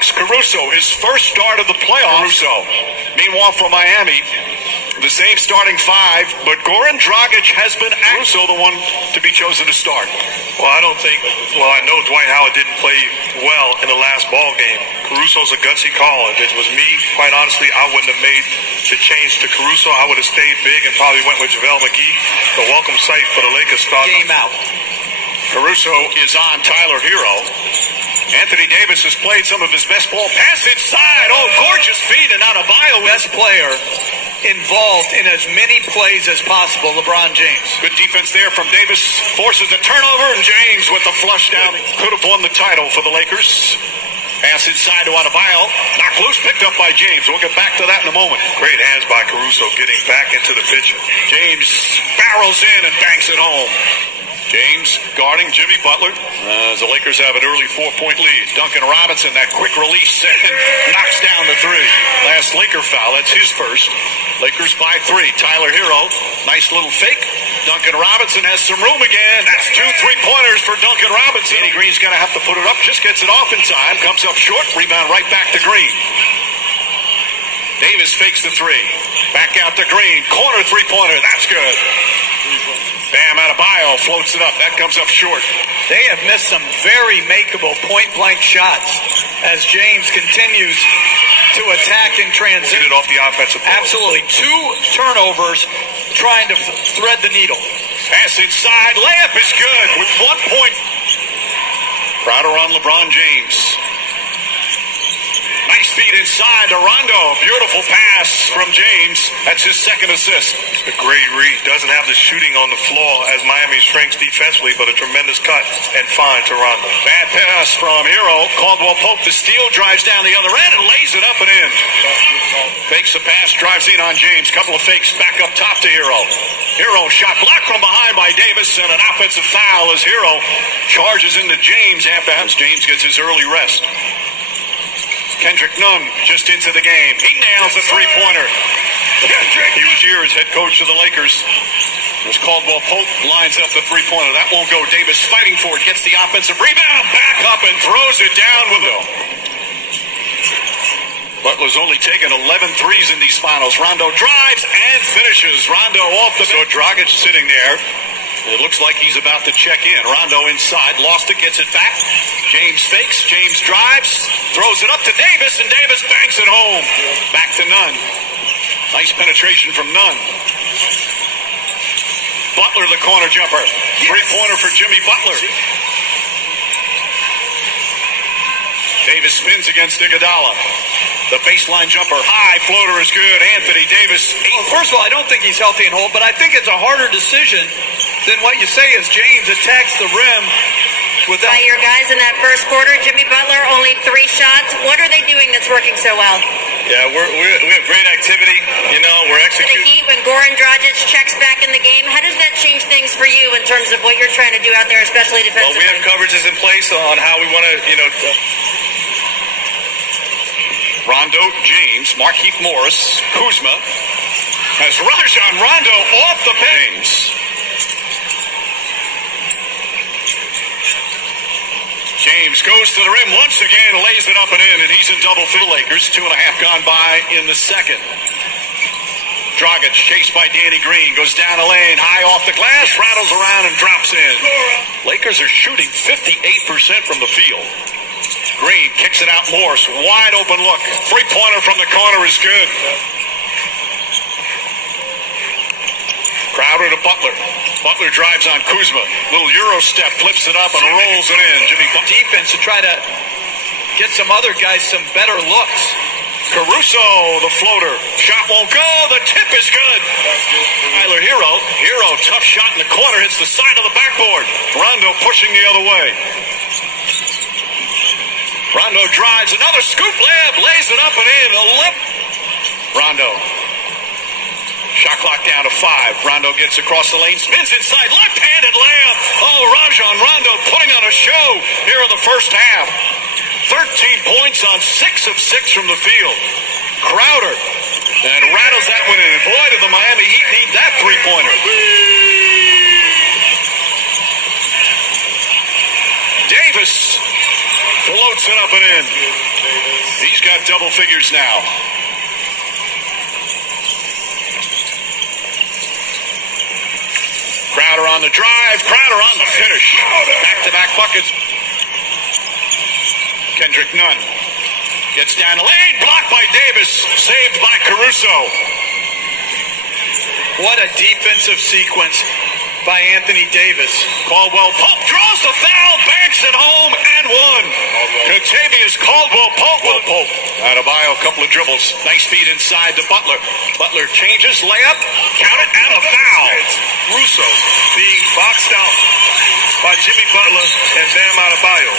Alex Caruso, his first start of the playoffs. Meanwhile, for Miami, the same starting five, but Goran Dragic has been Caruso the one to be chosen to start. Well, I know Dwight Howard didn't play well in the last ball game. Caruso's a gutsy call. If it was me, quite honestly, I wouldn't have made the change to Caruso. I would have stayed big and probably went with JaVale McGee, the welcome sight for the Lakers starting. Game out. Caruso is on Tyler Hero. Anthony Davis has played some of his best ball. Pass inside. Oh, gorgeous feed, and Adebayo, Best player involved in as many plays as possible, LeBron James. Good defense there from Davis. Forces a turnover, and James with the flush down. Could have won the title for the Lakers. Pass inside to Adebayo. Knocked loose, picked up by James. We'll get back to that in a moment. Great hands by Caruso getting back into the picture. James barrels in and banks it home. James guarding Jimmy Butler as the Lakers have an early 4-point lead. Duncan Robinson, that quick release, and knocks down the three. Last Laker foul, that's his first. Lakers by 3. Tyler Hero, nice little fake. Duncan Robinson has some room again. That's 2 3-pointers for Duncan Robinson. Danny Green's going to have to put it up, just gets it off in time. Comes up short, rebound right back to Green. Davis fakes the 3. Back out to Green. Corner 3-pointer, that's good. Bam Adebayo floats it up. That comes up short. They have missed some very makeable point-blank shots as James continues to attack in transition. Get it off the offensive board. Absolutely. 2 turnovers trying to thread the needle. Pass inside. Layup is good with 1 point. Crowder on LeBron James. Nice feed inside to Rondo. Beautiful pass from James. That's his second assist. A great read. Doesn't have the shooting on the floor as Miami's strengths defensively, but a tremendous cut and find to Rondo. Bad pass from Hero. Caldwell Pope the steal, drives down the other end and lays it up and in. Fakes the pass, drives in on James. Couple of fakes back up top to Hero. Hero shot blocked from behind by Davis, and an offensive foul as Hero charges into James after James gets his early rest. Kendrick Nunn just into the game. He nails a 3-pointer. He was here as head coach of the Lakers. As Caldwell Pope lines up the 3-pointer. That won't go. Davis fighting for it. Gets the offensive rebound. Back up and throws it down with him. Butler's only taken 11 threes in these finals. Rondo drives and finishes. Rondo off the... So Dragic sitting there. It looks like he's about to check in. Rondo inside, lost it, gets it back. James fakes, James drives, throws it up to Davis, and Davis banks it home. Back to Nunn. Nice penetration from Nunn. Butler, the corner jumper. 3-pointer for Jimmy Butler. Davis spins against Iguodala. The baseline jumper, high floater is good. Anthony Davis. First of all, I don't think he's healthy and whole, but I think it's a harder decision than what you say as James attacks the rim. By your guys in that first quarter, Jimmy Butler, only 3 shots. What are they doing that's working so well? Yeah, we have great activity. You know, we're executing. The Heat, when Goran Dragic checks back in the game, how does that change things for you in terms of what you're trying to do out there, especially defensively? Well, we have coverages in place on how we want to, Rondo, James, Markieff Morris, Kuzma has Rajon Rondo off the bench. James goes to the rim once again, lays it up and in, and he's in double for the Lakers. 2.5 gone by in the second. Dragic, chased by Danny Green, goes down the lane, high off the glass, rattles around and drops in. Lakers are shooting 58% from the field. Green kicks it out, Morris, wide open look. 3-pointer from the corner is good. Crowder to Butler. Butler drives on Kuzma. Little Euro step, flips it up and rolls it in. Jimmy Butler. Defense to try to get some other guys some better looks. Caruso, the floater. Shot won't go. The tip is good. Tyler Hero. Hero, tough shot in the corner. Hits the side of the backboard. Rondo pushing the other way. Rondo drives. Another scoop layup. Lays it up and in. Rondo. Shot clock down to 5. Rondo gets across the lane. Spins inside. Left-handed layup. Oh, Rajon Rondo putting on a show here in the first half. 13 points on 6 of 6 from the field. Crowder. And rattles that one in. Boy, did the Miami Heat need that 3-pointer. Davis floats it up and in. He's got double figures now. Crowder on the drive. Crowder on the finish. Back-to-back buckets. Kendrick Nunn gets down the lane. Blocked by Davis. Saved by Caruso. What a defensive sequence by Anthony Davis. Caldwell Pope draws the foul, banks it home, and one. Contavious Caldwell Pope. Adebayo, a couple of dribbles. Nice feed inside to Butler. Butler changes, layup, count it, and a foul. Russo being boxed out by Jimmy Butler and Bam Adebayo,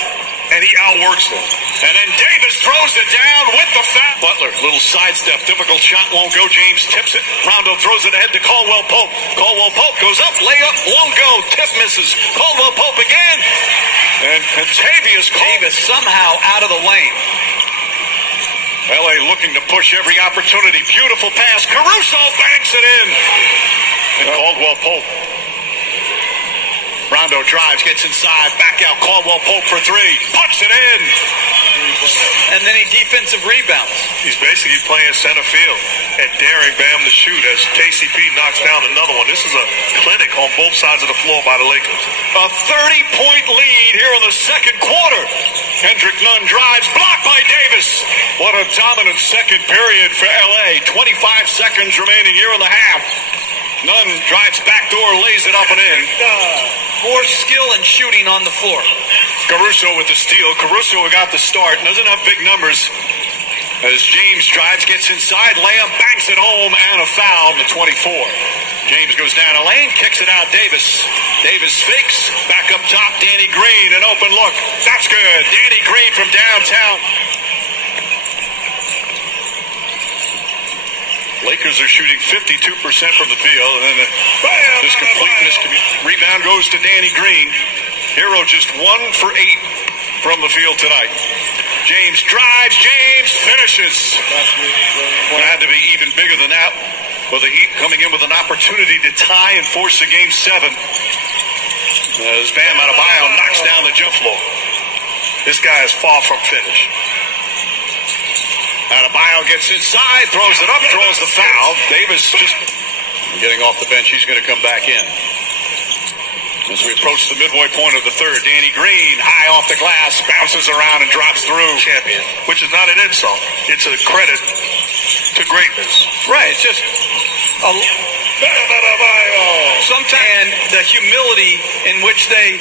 and he outworks them. And then Davis throws it down with the foul. Butler, little sidestep, difficult shot, won't go. James tips it. Rondo throws it ahead to Caldwell Pope. Caldwell Pope goes up, layup, won't go. Tip misses. Caldwell Pope again. And Contavious Davis somehow out of the lane. LA looking to push every opportunity. Beautiful pass. Caruso banks it in. And Caldwell Pope. Rondo drives, gets inside, back out. Caldwell Pope for three. Puts it in. And then he defensive rebounds. He's basically playing center field and daring Bam to shoot as KCP knocks down another one. This is a clinic on both sides of the floor by the Lakers. A 30-point lead here in the second quarter. Kendrick Nunn drives, blocked by Davis. What a dominant second period for LA. 25 seconds remaining here in the half. Nunn drives backdoor, lays it up and in. More skill and shooting on the floor. Caruso with the steal. Caruso got the start. Doesn't have big numbers. As James drives, gets inside, layup, banks it home, and a foul to 24. James goes down a lane, kicks it out. Davis. Davis fakes. Back up top, Danny Green, an open look. That's good. Danny Green from downtown. Lakers are shooting 52% from the field, and then this complete rebound goes to Danny Green. Hero just 1 for 8 from the field tonight. James drives, James finishes. It had to be even bigger than that, with the Heat coming in with an opportunity to tie and force a Game 7. As Bam Adebayo knocks down the jump floor. This guy is far from finished. Adebayo gets inside, throws it up, draws the foul. Davis just getting off the bench. He's going to come back in. As we approach the midway point of the third, Danny Green, high off the glass, bounces around and drops through. Champion, which is not an insult. It's a credit to greatness. Right, it's just sometimes the humility in which they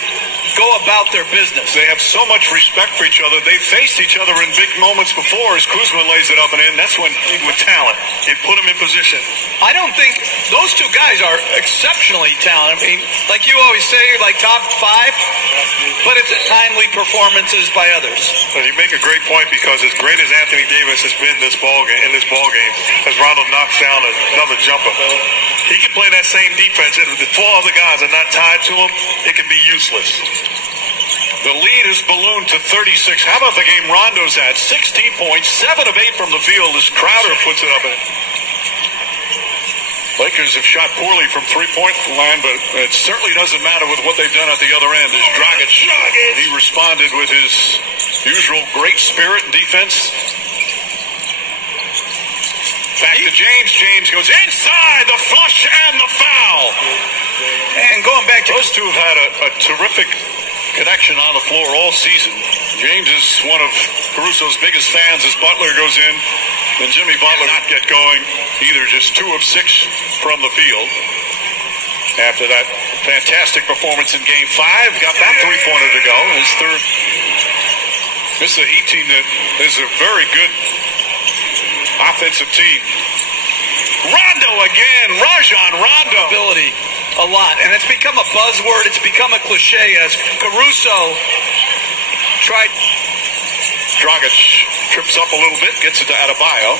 go about their business. They have so much respect for each other. They've faced each other in big moments before as Kuzma lays it up and in. That's when, with talent, they put him in position. I don't think those two guys are exceptionally talented. I mean, like you always say, like top 5, but it's timely performances by others. So you make a great point, because as great as Anthony Davis has been in this ball game, as Rondo knocks down another jumper, he can play that same defense. If the 4 other guys are not tied to him, it can be useless. The lead is ballooned to 36. How about the game Rondo's at? 16 points, 7 of 8 from the field as Crowder puts it up. Lakers have shot poorly from three-point land, but it certainly doesn't matter with what they've done at the other end. As Dragic, he responded with his usual great spirit and defense. Back to James. James goes inside, the flush and the foul. And going back to those two have had a terrific connection on the floor all season. James is one of Caruso's biggest fans as Butler goes in. And Jimmy Butler not get going either, just 2 of 6 from the field. After that fantastic performance in Game 5, got that three-pointer to go. His third. This is a Heat team that is a very good offensive team. Rondo again, Rajon Rondo. Ability a lot, and it's become a buzzword. It's become a cliche as Caruso tried. Dragic trips up a little bit, gets it to Adebayo.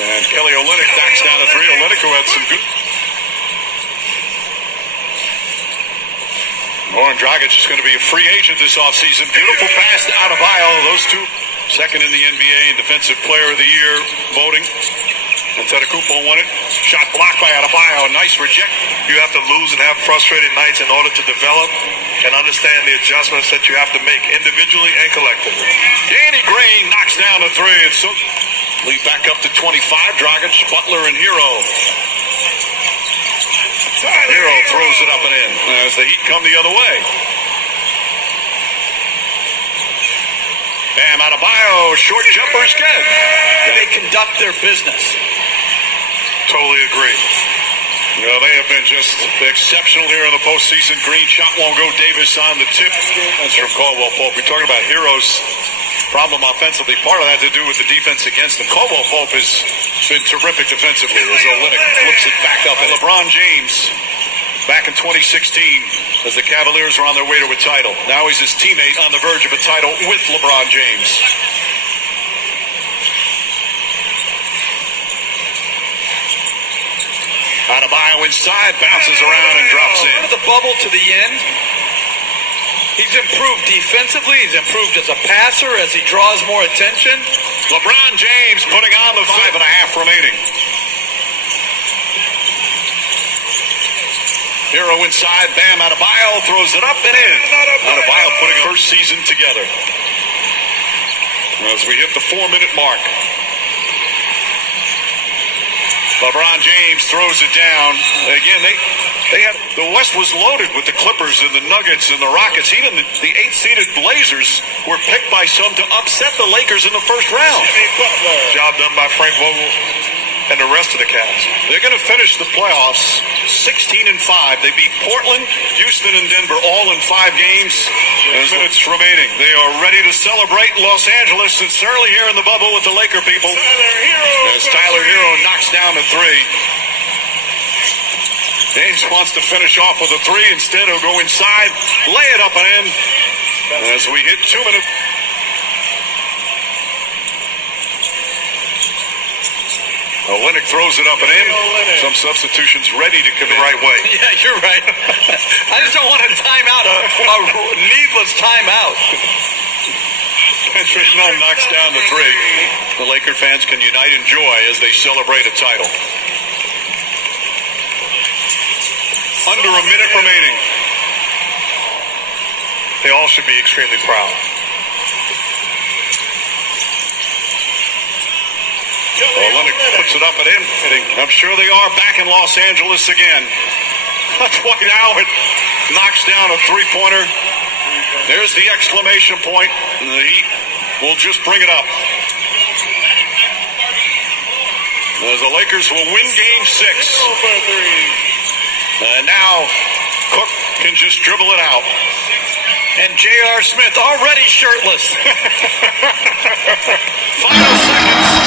And Kelly Olynyk knocks down the 3. Olynyk, who had some good. Goran Dragic is going to be a free agent this offseason. Beautiful pass to Adebayo. Those two, second in the NBA in Defensive Player of the Year voting. Antetokounmpo won it. Shot blocked by Adebayo. Nice reject. You have to lose and have frustrated nights in order to develop and understand the adjustments that you have to make individually and collectively. Danny Green knocks down the three. And so lead back up to 25. Dragic, Butler, and Hero. Hero throws it up and in as the Heat come the other way. Bam Adebayo, short jumper's good. They conduct their business. Totally agree. You know, they have been just exceptional here in the postseason. Green shot won't go. Davis on the tip. That's from Caldwell Pope. We talked about Hero's problem offensively. Part of that to do with the defense against them. Caldwell Pope has been terrific defensively as Olynyk flips it back up. And LeBron James back in 2016 as the Cavaliers are on their way to a title. Now he's his teammate on the verge of a title with LeBron James. Adebayo inside, bounces around and drops in. Out of the bubble to the end. He's improved defensively. He's improved as a passer as he draws more attention. LeBron James putting on the 5.5 remaining. Hero inside, Bam Adebayo throws it up and in. Adebayo putting a first season together. As we hit the 4-minute mark. LeBron James throws it down. Again, they had the West was loaded with the Clippers and the Nuggets and the Rockets. Even the 8th-seeded Blazers were picked by some to upset the Lakers in the first round. Job done by Frank Vogel and the rest of the Cavs. They're going to finish the playoffs 16-5. They beat Portland, Houston, and Denver all in 5 games. There's minutes remaining. They are ready to celebrate in Los Angeles and certainly here in the bubble with the Laker people. As Tyler Hero knocks down the 3. James wants to finish off with a 3. Instead, he'll go inside, lay it up and in. As we hit 2 minutes. Olynyk throws it up and in. Some substitutions ready to come the right way. Yeah, you're right. I just don't want a timeout, a needless timeout. Patrick Nunn knocks down the 3. The Laker fans can unite in joy as they celebrate a title. Under a minute remaining. They all should be extremely proud. Olynyk puts it up and in. I'm sure they are back in Los Angeles again. Dwight Howard knocks down a 3-pointer. There's the exclamation point. And the Heat will just bring it up. As the Lakers will win Game 6. And now Cook can just dribble it out. And J.R. Smith already shirtless. Final seconds.